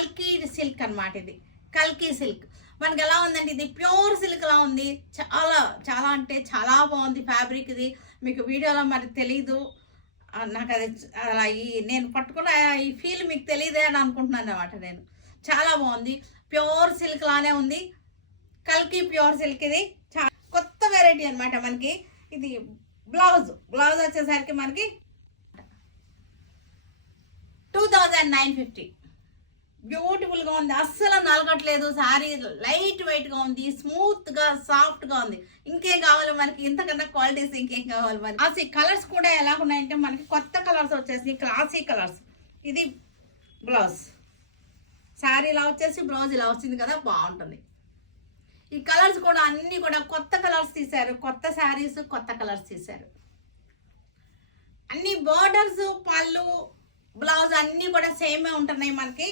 కల్కి సిల్క్ అనమాట. ఇది కల్కి సిల్క్ మనకి ఎలా ఉందండి, ఇది ప్యూర్ సిల్క్ లా ఉంది. చాలా చాలా అంటే చాలా బాగుంది ఫ్యాబ్రిక్. ఇది మీకు వీడియోలో మరి తెలీదు, నాకు అది అలా నేను పట్టుకున్న ఈ ఫీల్ మీకు తెలియదే అని అనుకుంటున్నాను అనమాట. నేను చాలా బాగుంది, ప్యూర్ సిల్క్ లానే ఉంది. కల్కి ప్యూర్ సిల్క్ ఇది చాలా కొత్త వెరైటీ అనమాట మనకి. ఇది బ్లౌజ్ వచ్చేసరికి మనకి 2950. బ్యూటిఫుల్గా ఉంది, అస్సలు నలగట్లేదు. శారీ లైట్ వెయిట్గా ఉంది, స్మూత్గా సాఫ్ట్గా ఉంది. ఇంకేం కావాలి మనకి, ఇంతకన్నా క్వాలిటీస్ ఇంకేం కావాలి మనకి. ఆ కలర్స్ కూడా ఎలా ఉన్నాయంటే మనకి కొత్త కలర్స్ వచ్చేసి క్లాసీ కలర్స్. ఇది బ్లౌజ్, శారీ ఇలా వచ్చేసి బ్లౌజ్ ఇలా వచ్చింది కదా, బాగుంటుంది. ఈ కలర్స్ కూడా అన్నీ కూడా కొత్త కలర్స్ తీశారు, కొత్త శారీస్ కొత్త కలర్స్ తీశారు. అన్ని బోర్డర్స్ పళ్ళు బ్లౌజ్ అన్నీ కూడా సేమే ఉంటున్నాయి మనకి.